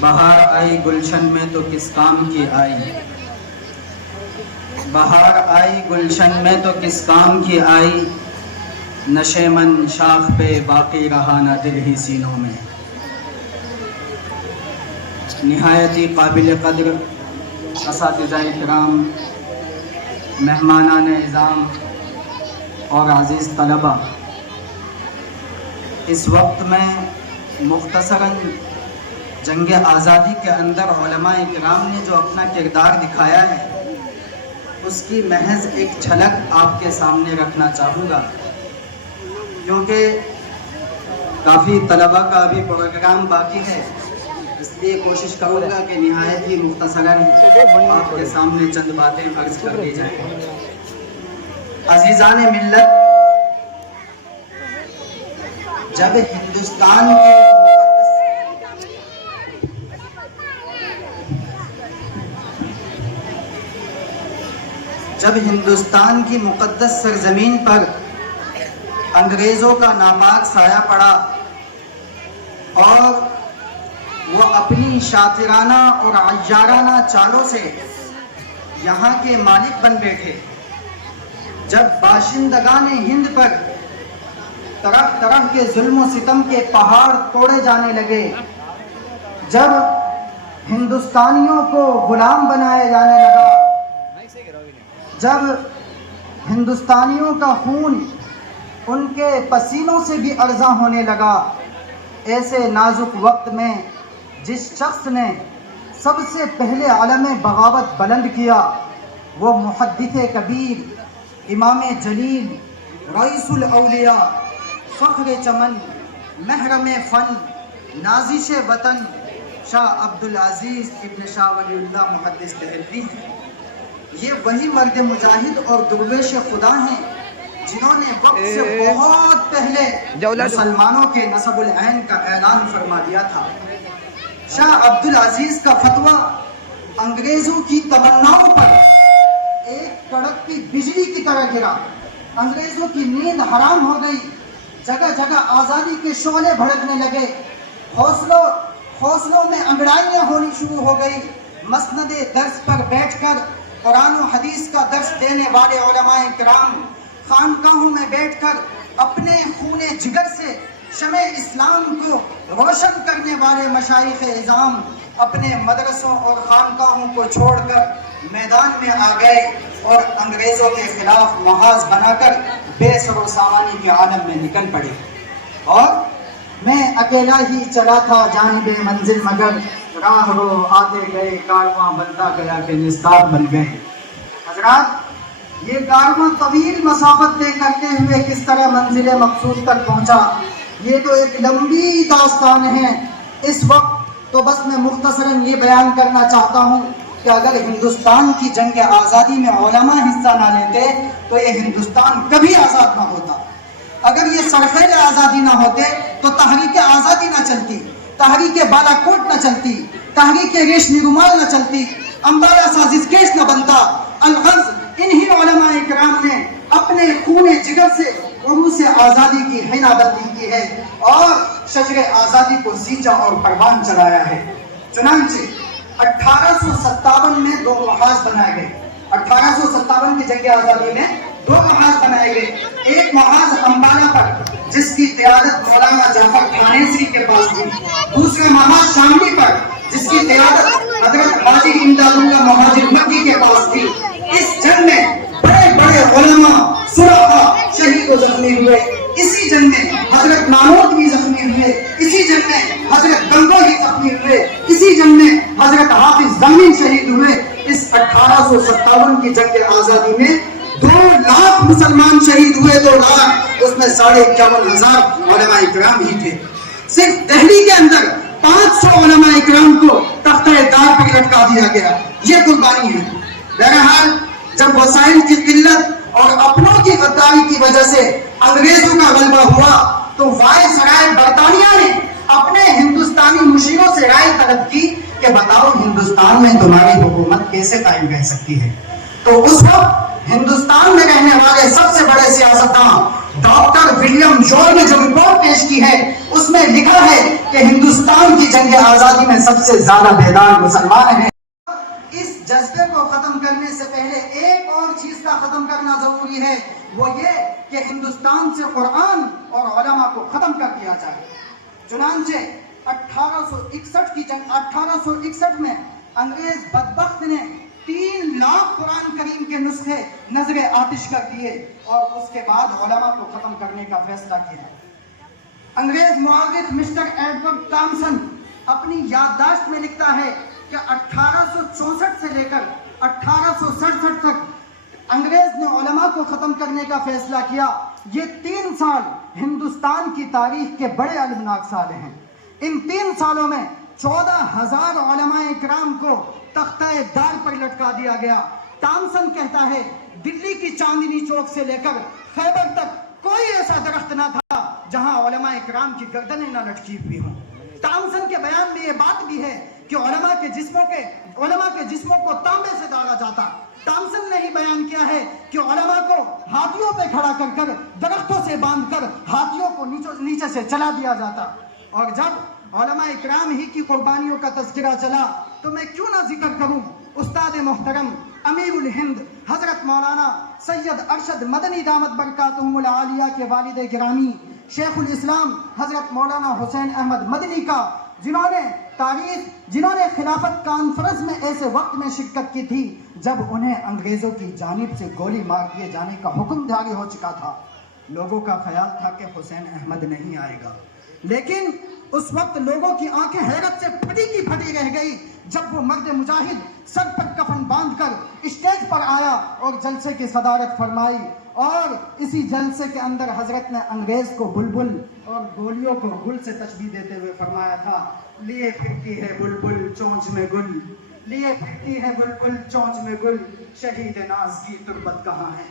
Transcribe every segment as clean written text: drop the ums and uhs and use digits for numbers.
بہار آئی گلشن میں تو کس کام کی آئی، بہار آئی گلشن میں تو کس کام کی آئی، نشے من شاخ پہ باقی رہا نہ دل ہی سینوں میں۔ نہایت ہی قابل قدر اساتذہ کرام، مہمانان اعظام اور عزیز طلبہ، اس وقت میں مختصراً جنگ آزادی کے اندر علماء کرام نے جو اپنا کردار دکھایا ہے اس کی محض ایک جھلک آپ کے سامنے رکھنا چاہوں گا، کیونکہ کافی طلبہ کا ابھی پروگرام باقی ہے، اس لیے کوشش کروں گا کہ نہایت ہی مختصراً آپ کے سامنے چند باتیں عرض کر دی جائیں۔ عزیزان ملت، جب ہندوستان کی مقدس سرزمین پر انگریزوں کا ناپاک سایہ پڑا اور وہ اپنی شاطرانہ اور عیارانہ چالوں سے یہاں کے مالک بن بیٹھے، جب باشندگان ہند پر طرح طرح کے ظلم و ستم کے پہاڑ توڑے جانے لگے، جب ہندوستانیوں کو غلام بنایا جانے لگا، جب ہندوستانیوں کا خون ان کے پسینوں سے بھی ارزاں ہونے لگا، ایسے نازک وقت میں جس شخص نے سب سے پہلے علم بغاوت بلند کیا وہ محدث کبیر، امام جلیل، رئیس الاولیاء، فخر چمن، محرم فن، نازش وطن شاہ عبدالعزیز ابن شاہ ولی اللہ محدث دہلوی ہیں۔ یہ وہی مرد مجاہد اور درویش خدا ہیں جنہوں نے وقت سے بہت پہلے مسلمانوں کے نسب العین کا اعلان فرما دیا تھا۔ شاہ عبدالعزیز کا فتویٰ انگریزوں کی تمناؤں پر ایک کڑکتی بجلی کی طرح گرا، انگریزوں کی نیند حرام ہو گئی، جگہ جگہ آزادی کے شعلے بھڑکنے لگے، حوصلوں میں انگڑائیاں ہونی شروع ہو گئی۔ مسند درس پر بیٹھ کر قرآن و حدیث کا درس دینے والے علماء کرام خانقاہوں میں بیٹھ کر اپنے خون جگر سے شمع اسلام کو روشن کرنے والے مشائخ اعظام اپنے مدرسوں اور خانقاہوں کو چھوڑ کر میدان میں آ گئے اور انگریزوں کے خلاف محاذ بنا کر بے سر و سامانی کے عالم میں نکل پڑے۔ اور میں اکیلا ہی چلا تھا جانب منزل، مگر راہ رو آتے گئے کارواں بنتا گیا کہ نستار بن گئے۔ حضرات، یہ کارواں طویل مسافت طے کرتے ہوئے کس طرح منزل مقصود تک پہنچا، یہ تو ایک لمبی داستان ہے۔ اس وقت تو بس میں مختصراً یہ بیان کرنا چاہتا ہوں کہ اگر ہندوستان کی جنگ آزادی میں علماء حصہ نہ لیتے تو یہ ہندوستان کبھی آزاد نہ ہوتا۔ اگر یہ سرخیل آزادی نہ ہوتے تو تحریک آزادی نہ چلتی، تحریک بالا کوٹ نہ چلتی، تحریک ریشمی رومال نہ چلتی، امبالہ سازش کیس نہ بنتا۔ الغرض انہی علماء کرام نے اپنے خون جگر سے عروس آزادی کی حنا بندی کی ہے اور شجر آزادی کو سینچا اور پروان چلایا ہے۔ چنانچہ 1857 میں 2 محاذ بنائے گئے۔ 1857 کی جنگ آزادی میں 2 محاذ بنائے گئے۔ ایک محاذ امبالہ پر جس کی قیادت مولانا جعفر کھانیسری کے پاس تھی، دوسرا محاذ شاملی پر جس کی قیادت حضرت حاجی امداد اللہ مہاجر مکی کے پاس تھی۔ اس جنگ میں بڑے بڑے علماء صلحاء شہید و زخمی ہوئے۔ اسی جنگ میں حضرت نانوت بھی زخمی ہوئے، اسی جنگ میں حضرت گنگوہی زخمی ہوئے، اسی جنگ میں حضرت حافظ زمین شہید ہوئے۔ اس 1857 کی جنگ آزادی میں 2 لاکھ مسلمان شہید ہوئے، 2 لاکھ، اس میں 51,500 علماء اکرام ہی تھے۔ صرف دہلی کے اندر 500 علماء اکرام کو تختہ دار پر لٹکا دیا گیا۔ یہ قربانی ہے۔ بہرحال جب وسائل کی قلت اور اپنوں کی غداری کی وجہ سے انگریزوں کا غلبہ ہوا تو وائسرائے برطانیہ نے اپنے ہندوستانی مشیروں سے رائے طلب کی کہ بتاؤ ہندوستان میں تمہاری حکومت کیسے قائم رہ سکتی ہے۔ تو اس وقت ہندوستان میں رہنے والے سب سے بڑے سیاستدان ڈاکٹر ولیم جوائے نے جو رپورٹ پیش کی ہے اس میں لکھا ہے کہ ہندوستان کی جنگ آزادی میں سب سے زیادہ بیدار مسلمان ہیں۔ اس جذبے کو ختم کرنے سے پہلے ایک اور چیز کا ختم کرنا ضروری ہے، وہ یہ کہ ہندوستان سے قرآن اور علماء کو ختم کر دیا جائے۔ چنانچہ 1861 کی جنگ 1861 میں انگریز بدبخت نے 3 لاکھ قرآن کریم کے نسخے نظر آتش کر دیے اور اس کے بعد علماء کو ختم کرنے کا فیصلہ کیا۔ انگریز مورخ مسٹر ایڈورڈ ٹامسن اپنی یادداشت میں لکھتا ہے کہ 1864 سے لے کر 1867 تک انگریز نے علماء کو ختم کرنے کا فیصلہ کیا۔ یہ 3 سال ہندوستان کی تاریخ کے بڑے المناک سال ہیں۔ ان 3 سالوں میں 14,000 علماء اکرام کو تختہ دار پر لٹکا دیا گیا۔ ٹامسن کہتا ہے دلی کی چاندنی چوک سے لے کر خیبر تک کوئی ایسا درخت نہ تھا جہاں علماء اکرام کی گردنیں نہ لٹکی ہوئی ہوں۔ ٹامسن کے بیان میں یہ بات بھی ہے کہ علماء کے جسموں کو تانبے سے داغا جاتا۔ ٹامسن نے ہی بیان کیا ہے کہ علماء کو ہاتھیوں پہ کھڑا کر کر درختوں سے باندھ کر ہاتھیوں کو نیچے سے چلا دیا جاتا۔ اور جب علماء اکرام ہی کی قربانیوں کا تذکرہ چلا تو میں کیوں نہ ذکر کروں استاد محترم امیر الہند حضرت مولانا سید ارشد مدنی دامت برکاتہم العالیہ کے والد گرامی شیخ الاسلام حضرت مولانا حسین احمد مدنی کا، جنہوں نے خلافت کانفرنس میں ایسے وقت میں شرکت کی تھی جب انہیں انگریزوں کی جانب سے گولی مار دیے جانے کا حکم جاری ہو چکا تھا۔ لوگوں کا خیال تھا کہ حسین احمد نہیں آئے گا، لیکن اس وقت لوگوں کی آنکھیں حیرت سے پھٹی کی پھٹی رہ گئی جب وہ مرد مجاہد سر پر کفن باندھ کر اسٹیج پر آیا اور جلسے کی صدارت فرمائی، اور اسی جلسے کے اندر حضرت نے انگریز کو بلبل اور گولیوں کو گل سے تشبیہ دیتے ہوئے فرمایا تھا، لیے پھرتی ہے بلبل چونچ میں گل، لیے پھرتی ہے بلبل چونچ میں گل، شہید ناز کی تربت کہاں ہے۔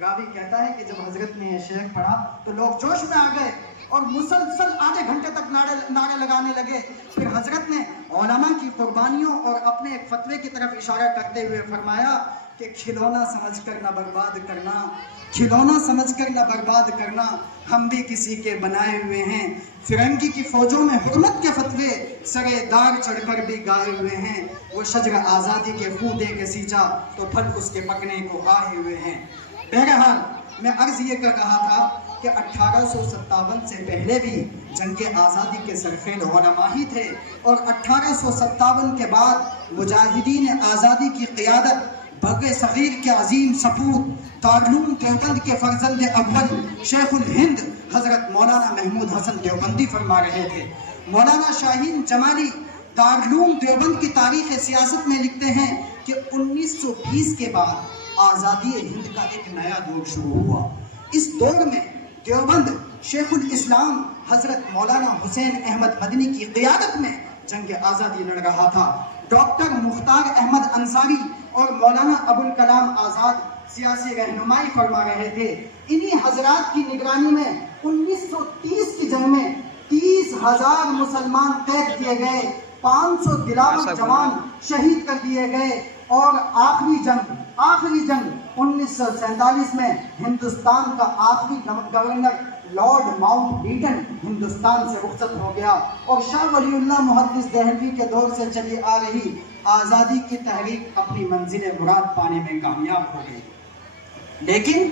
راوی کہتا ہے کہ جب حضرت نے یہ شعر پڑھا تو لوگ جوش میں آ گئے اور مسلسل آدھے گھنٹے تک نعرے لگانے لگے۔ پھر حضرت نے علماء کی قربانیوں اور اپنے ایک فتوے کی طرف اشارہ کرتے ہوئے فرمایا کہ کھلونا سمجھ کر نہ برباد کرنا، کھلونا سمجھ کر نہ برباد کرنا، ہم بھی کسی کے بنائے ہوئے ہیں۔ فرنگی کی فوجوں میں حرمت کے فتوے سرے دار چڑھ کر بھی گائے ہوئے ہیں، وہ شجر آزادی کے خوں دے کے سینچا تو پھل اس کے پکنے کو آئے ہوئے ہیں۔ بہرحال میں عرض یہ کر رہا تھا کہ 1857 سے پہلے بھی جنگ آزادی کے سرخیل علماء ہی تھے، اور 1857 کے بعد مجاہدین آزادی کی قیادت بر صغیر کے عظیم سپوت دارالعلوم دیوبند کے فرزند اول شیخ الہند حضرت مولانا محمود حسن دیوبندی فرما رہے تھے۔ مولانا شاہین جمالی دارالعلوم دیوبند کی تاریخ سیاست میں لکھتے ہیں کہ 1920 کے بعد آزادی ہند کا ایک نیا دور شروع ہوا۔ اس دور میں دیوبند شیخ الاسلام حضرت مولانا حسین احمد مدنی کی قیادت میں جنگ آزادی لڑ رہا تھا۔ ڈاکٹر مختار احمد انصاری اور مولانا ابوالکلام آزاد سیاسی رہنمائی فرما رہے تھے۔ انہی حضرات کی نگرانی میں 1930 کی جنگ میں 30,000 مسلمان قید کیے گئے، 500 دلاور جوان شہید کر دیے گئے، اور آخری جنگ 1947 میں ہندوستان کا آخری governor Lord Mountbatten Hindustan سے رخصت ہو گیا، اور شاہ ولی اللہ محدث دہلوی کے دور سے چلی آ رہی آزادی کی تحریک اپنی منزل مراد پانے میں کامیاب ہو گئی۔ لیکن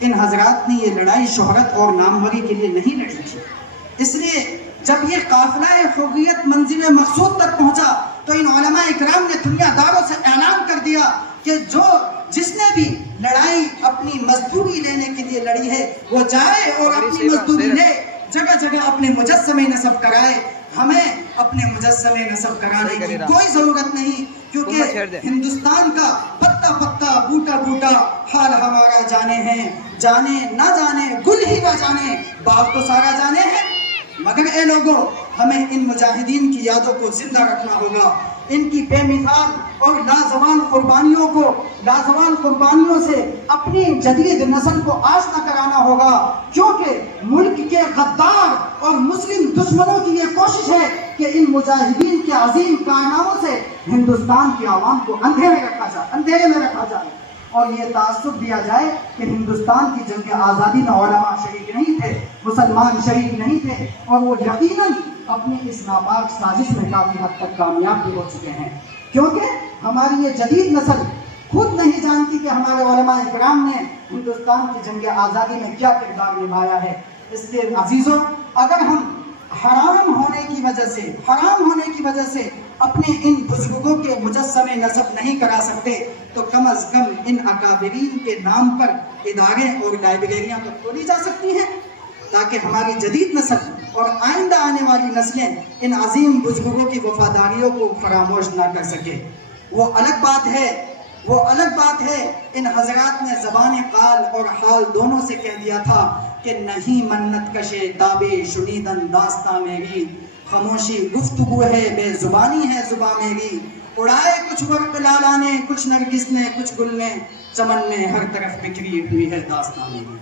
ان حضرات نے یہ لڑائی شہرت اور ناموری کے لیے نہیں لڑی تھی، اس لیے جب یہ قافلہ حریت منزل مقصود تک پہنچا تو ان علماء اکرام نے دنیا داروں سے اعلان کر دیا کہ جس نے بھی لڑائی اپنی مزدوری لینے کے لیے لڑی ہے وہ جائے اور اپنی مزدوری لے، جگہ جگہ اپنے مجسمے نصب کرائے۔ ہمیں اپنے مجسمے نصب کرانے کی کوئی ضرورت نہیں، کیونکہ ہندوستان کا پتا پتا بوٹا بوٹا حال ہمارا جانے ہیں، جانے نہ جانے گل ہی نہ جانے باغ تو سارا جانے ہیں۔ مگر اے لوگوں، ہمیں ان مجاہدین کی یادوں کو زندہ رکھنا ہوگا، ان کی بے مثال اور لازوال قربانیوں سے اپنی جدید نسل کو آشنا کرانا ہوگا، کیونکہ ملک کے غدار اور مسلم دشمنوں کی یہ کوشش ہے کہ ان مجاہدین کے عظیم کارناموں سے ہندوستان کی عوام کو اندھیرے میں رکھا جائے، اور یہ تعصب دیا جائے کہ ہندوستان کی جنگ آزادی میں علماء شریک نہیں تھے، مسلمان شریک نہیں تھے، اور وہ یقیناً اپنی اس ناپاک سازش میں کافی حد تک کامیاب بھی ہو چکے ہیں، کیونکہ ہماری یہ جدید نسل خود نہیں جانتی کہ ہمارے علماء اکرام نے ہندوستان کی جنگ آزادی میں کیا کردار نبھایا ہے۔ اس لیے عزیزوں، اگر ہم حرام ہونے کی وجہ سے اپنے ان بزرگوں کے مجسمے نصب نہیں کرا سکتے تو کم از کم ان اکابرین کے نام پر ادارے اور لائبریریاں تو کھولی جا سکتی ہیں، تاکہ ہماری جدید نسل اور آئندہ آنے والی نسلیں ان عظیم بزرگوں کی وفاداریوں کو فراموش نہ کر سکے۔ وہ الگ بات ہے ان حضرات نے زبان قال اور حال دونوں سے کہہ دیا تھا کہ نہیں منت کشے دابے شنیدن داستاں میری، خاموشی گفتگو ہے بے زبانی ہے زباں میری، اڑائے کچھ ورق لالا نے، کچھ نرگس نے، کچھ گل نے، چمن میں ہر طرف بکھری ہوئی ہے داستاں میری۔